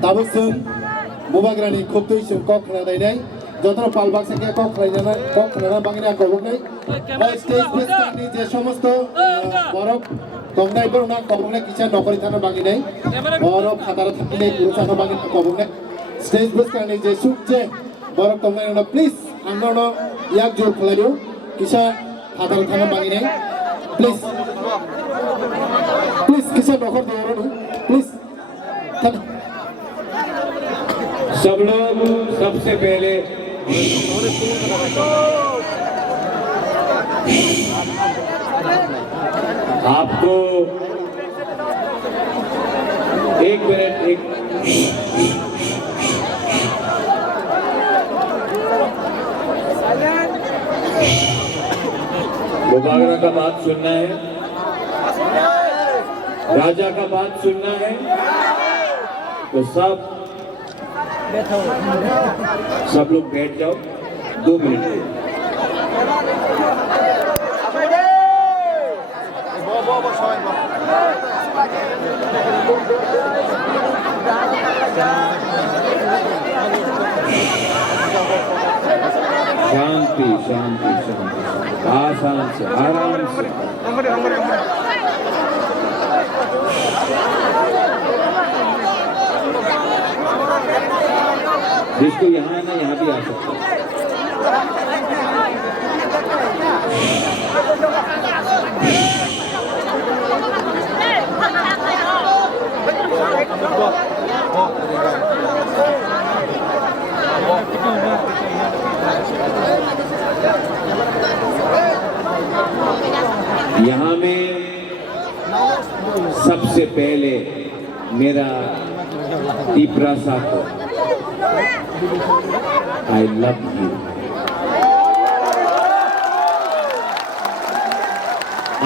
Tabasum, Bubagrani, Koptuishum, Kokra, day, Jotra Palbaks, and Kokra, Bangina, Kogne, State President, Jeshomosto, Borok, Tongai Burna, Kogne, Kitchen, Noporitana Bagine, Borok, Hataratine, Lusana Bagin, Kogne, State President, Jesuk, Borok Tongai, please, I'm not Yak Jor Cladio, Kisha, Hataratana Bagine, please, Kisha, Nokor, please. सब लोग सबसे पहले आपको एक minute Bubagra का बात सुनना है, राजा का बात सुनना है, तो सब लोग बैठ जाओ 2 मिनट। शांति शांति शांति, आसान से आराम से। जिसको यहाँ ना यहाँ भी आ सकता है। यहाँ में सबसे पहले मेरा Tipra साको I love you.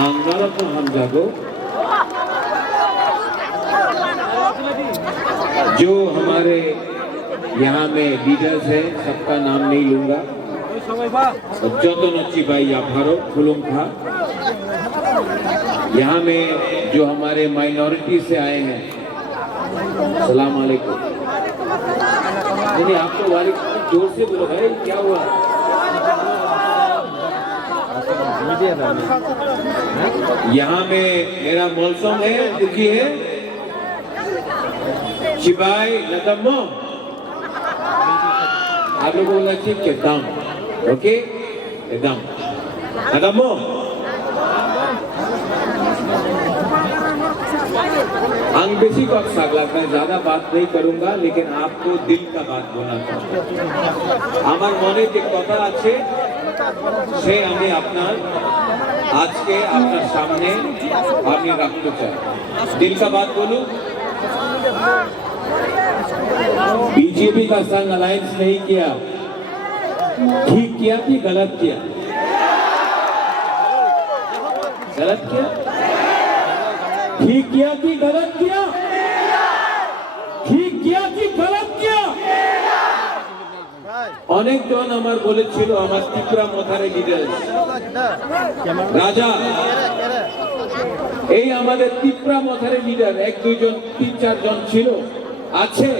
Anganwadi को हम जागो, जो हमारे यहाँ में लीडर्स हैं, सबका नाम नहीं लूँगा। जोतो नच्ची भाई याफारो खुलुंखा, यहाँ में जो हमारे माइनॉरिटी से आए हैं, सलाम अलैकुम। नहीं आपको वाली जोर से बोलो भाई, क्या हुआ? यहाँ में मेरा मौसम है, दुखी है, शिवाय लतम्मो, आप लोगों को ठीक है, दम, ओके, दम, लतम्मो। अंग बेसी को अक्सर लगता है, ज्यादा बात नहीं करूंगा, लेकिन आपको दिल का बात बोलना चाहिए। আমার মনে যে কথা আছে সে আমি আপনার আজকে আপনার সামনে আমি রাখতে চাই। दिल का बात बोलूं, बीजेपी का संग अलायंस नहीं किया, ठीक किया कि गलत किया? गलत किया? ठीक किया कि गलत किया? ठीक किया कि गलत किया? অনেক জন আমার বলেছিল আমার ত্রিপুরা মথারে লিডার রাজা, এই আমাদের ত্রিপুরা মথারে লিডার 1-2 জন 3-4 জন ছিল, আছে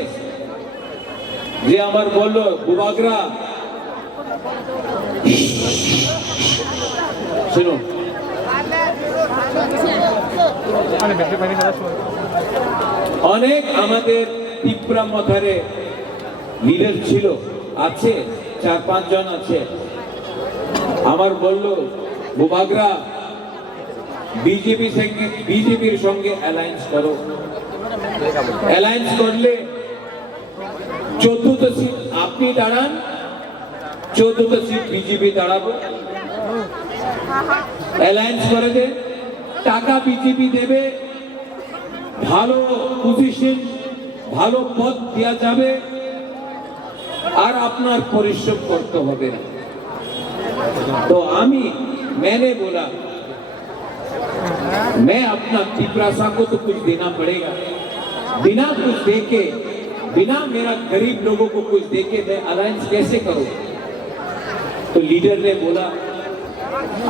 যে আমার বলল বুবাগরা শুনো, অনেক আমাদের ত্রিপুরা মথারে লিডার ছিল, আছে 4-5 জন আছে, আমার বলল বুবাগরা বিজেপির সঙ্গে অ্যালায়েন্স করো, অ্যালায়েন্স করলে 14টা সিট আপনি দাঁড়ান, 14টা সিট বিজেপি দাঁড়াবো, অ্যালায়েন্স করে দে, টাকা বিজেপি দেবে, ভালো পজিশন ভালো পদ দেওয়া যাবে, আর আপনার পরিশ্রম করতে হবে না। तो मैंने बोला मैं अपना त्रिपुरा को तो कुछ देना पड़ेगा, बिना कुछ देके बिना मेरा गरीब लोगों को कुछ देके मैं अलायंस कैसे करूं? तो लीडर ने बोला,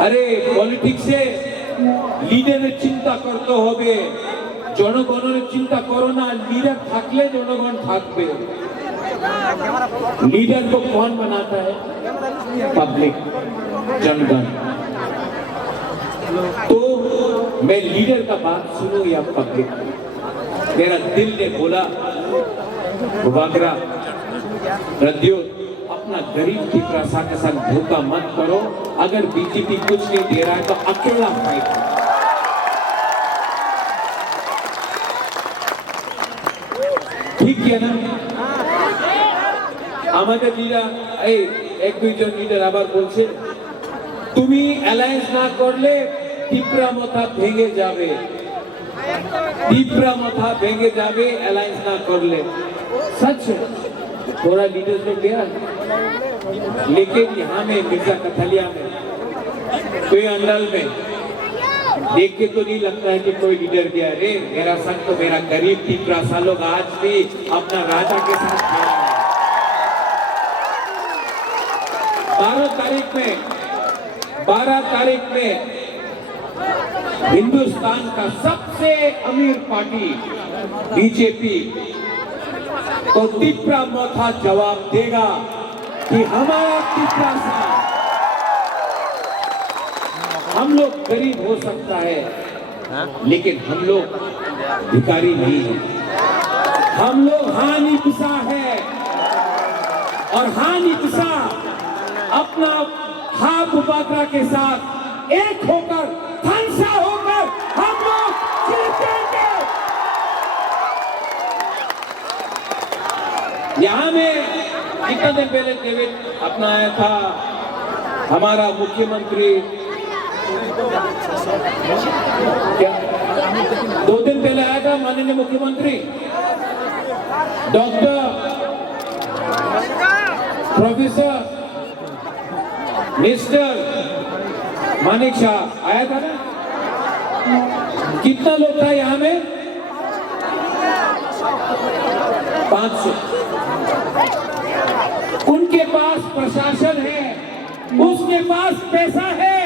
अरे पॉलिटिक्स से लीडर चिंता करते होबे, জনগণের চিন্তা করো না, लीडर থাকলে জনগণ থাকবে। लीडर को कौन बनाता है? पब्लिक, जनगण। तो मैं लीडर का बात सुनूं या पब्लिक? मेरा दिल ने बोला, वागरा रद्यो, अपना गरीब की प्रजा के साथ धोखा मत करो। अगर बीजेपी कुछ नहीं दे रहा है तो अकेला फाइट करो। ঠিক না? আমাদের লিডার এই এক দুইজন লিডার আবার বলছে, তুমি অ্যালায়েন্স না করলে ত্রিপুরা মাথা ভেঙে যাবে, ত্রিপুরা মাথা ভেঙে যাবে অ্যালায়েন্স না করলে। सच है, थोड़ा लीडर ने गया, लेकिन यहाँ में मिर्जा कथलिया में कोई अंडल में देख के तो नहीं लगता है कि कोई लीडर गया। रे मेरा संग तो मेरा गरीब टिप्रासा लोग आज भी अपना राजा के साथ खड़ा है। 12 तारीख में हिंदुस्तान का सबसे अमीर पार्टी बीजेपी तो टिप्रा मोथा जवाब देगा कि हमारा टिप्रासा, हम लोग गरीब हो सकता है लेकिन हम लोग भिखारी नहीं है। हम लोग हानि पिसा है और हानि पिसा अपना हाथ बागरा के साथ एक होकर, धनसा होकर हम लोग जीतेंगे। यहाँ में कितना दिन पहले डेविड अपना आया था हमारा मुख्यमंत्री, क्या 2 दिन पहले आया था माननीय मुख्यमंत्री doctor professor mister Manik Shah आया था ना? कितना लोग था यहाँ में? 500। उनके पास प्रशासन है, उसके पास पैसा है,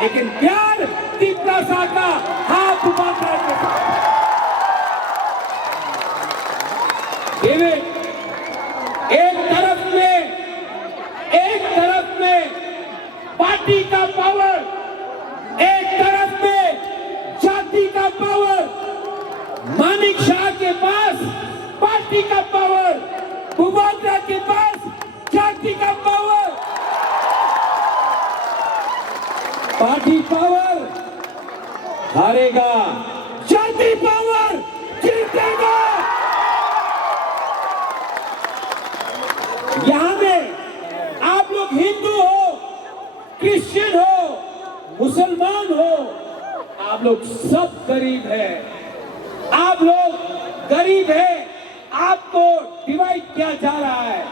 लेकिन प्यार टिप्रासा का हाथ बांधने के साथ। एक तरफ में पार्टी का पावर, एक तरफ में जाति का पावर। मानिक शाह के पास पार्टी का पावर, बुबागरा के पास जाति का पावर। पार्टी पावर हारेगा, जाति पावर जीतेगा। यहाँ में आप लोग हिंदू हो, क्रिश्चियन हो, मुसलमान हो, आप लोग सब गरीब है। आप लोग गरीब है, आपको डिवाइड किया जा रहा है।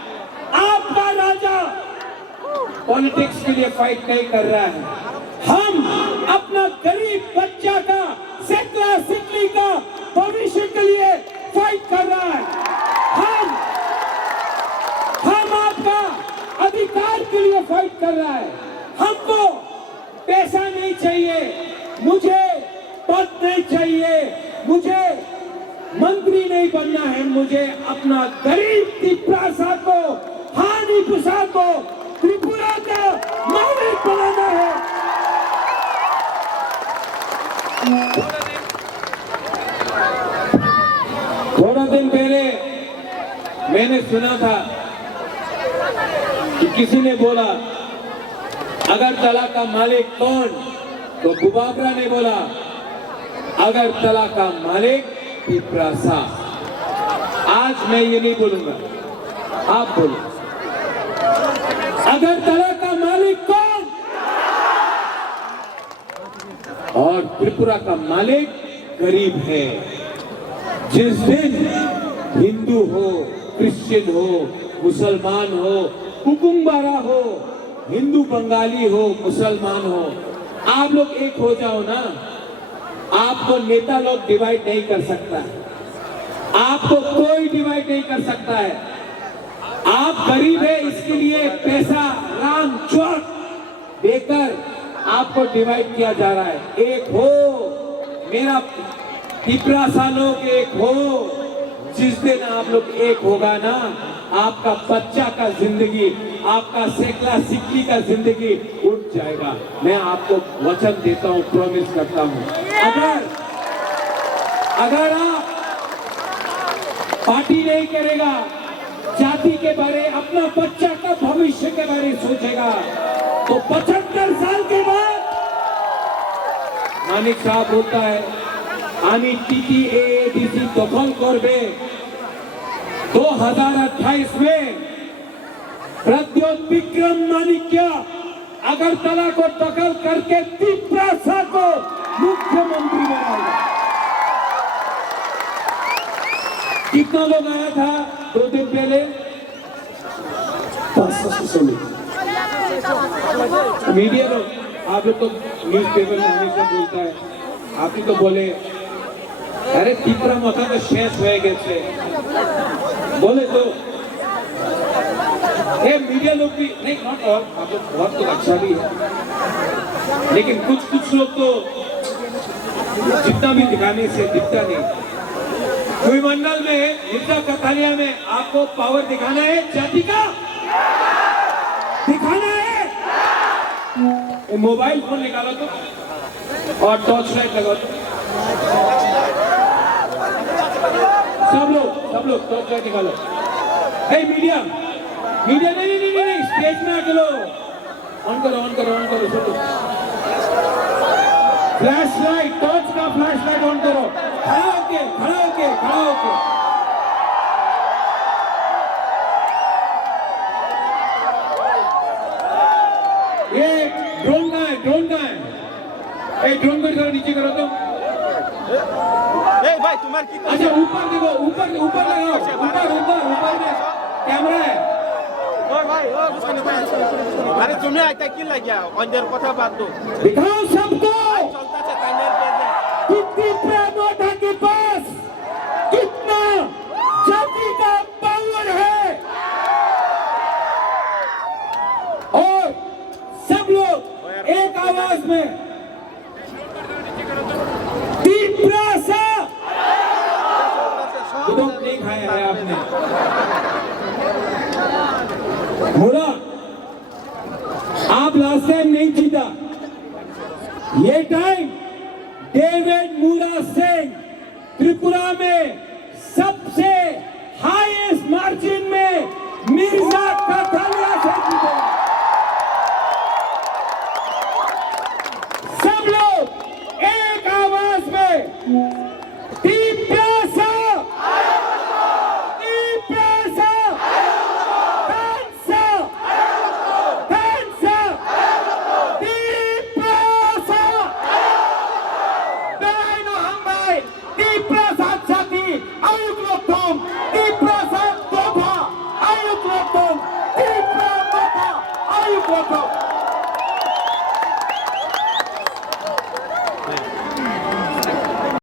आपका राजा पॉलिटिक्स के लिए फाइट नहीं कर रहा है। हम अपना गरीब बच्चा का, सिकला सिकली का भविष्य के लिए फाइट कर रहा है। हम आपका अधिकार के लिए फाइट कर रहा है। हमको पैसा नहीं चाहिए, मुझे पद नहीं चाहिए, मुझे मंत्री नहीं बनना है, मुझे अपना गरीब टिप्रासा को, हानि पुसा को त्रिपुरा का मालिक बनाना है। थोड़ा दिन पहले मैंने सुना था कि किसी ने बोला अगरतला का मालिक कौन? तो बुबागरा ने बोला अगरतला का मालिक टिप्रासा। आज मैं ये नहीं बोलूंगा, आप बोलो अगरतला का मालिक कौन? और त्रिपुरा का मालिक गरीब है। जिस दिन हिंदू हो, क्रिश्चियन हो, मुसलमान हो, कुकुम्बारा हो, हिंदू बंगाली हो, मुसलमान हो, आप लोग एक हो जाओ ना, आपको नेता लोग डिवाइड नहीं कर सकता। आपको कोई डिवाइड नहीं कर सकता है। आप गरीब है, इसके लिए पैसा राम चौक देकर आपको डिवाइड किया जा रहा है। एक हो मेरा पिपरासा लोग, एक हो। जिस दिन आप लोग एक होगा ना, आपका बच्चा का जिंदगी, आपका सेकला सिक्की का जिंदगी उठ जाएगा। मैं आपको वचन देता हूं, प्रॉमिस करता हूं। अगर आप पार्टी नहीं करेगा, जाति के बारे, अपना बच्चा का भविष्य के बारे सोचेगा, तो 75 साल के बाद मानिक साहब बोलता है আমি टीटीएडीसी दखल करबे 2028 में प्रद्योत विक्रम मानिक्य अगरतला को दखल करके तिपरासा को मुख्यमंत्री बनाएगा। कितना लोग आया था 2 दिन पहले? 500 लोग। मीडिया लोग, आप लोग तो न्यूज पेपर में हमेशा बोलता है, आप ही तो बोले अरे तीसरा मौका तो शेष हो गए बोले तो ये मीडिया लोग भी नहीं, नॉट ऑल, आप लोग बहुत तो अच्छा भी है, लेकिन कुछ लोग तो जितना भी दिखाने से दिखता नहीं। मंडल में मिर्जा कथारिया में आपको पावर दिखाना है, जाति का दिखाना है। मोबाइल फोन निकालो तो और टॉर्च लाइट लगाओ तो सब लोग टॉर्च लाइट निकालो। मीडिया नहीं, स्टेज में आके लो, ऑन करो सब लोग। फ्लैश लाइट, टॉर्च का फ्लैश लाइट ऑन करो, खड़ा होके। ये ड्रोन का है, ड्रोन को थोड़ा नीचे करो तो। भाई तुम्हारे कितना? अच्छा ऊपर देखो, ऊपर लगाओ, ऊपर में कैमरा है। अरे तुम्हें आता क्यों लग गया? अंदर कथा बात दो, दिखाओ सबको चलता से कानेर पे कितनी प्रेमोटा के पास कितना जाति का पावर है, और सब लोग एक आवाज में तिपरासा। नहीं खाया है आपने घोड़ा, आप लास्ट टाइम नहीं जीता। ये टाइम डेविड मूरा सिंह त्रिपुरा में सबसे हाईएस्ट मार्जिन में मिर्जा कथारिया से जीते। सब लोग एक आवाज में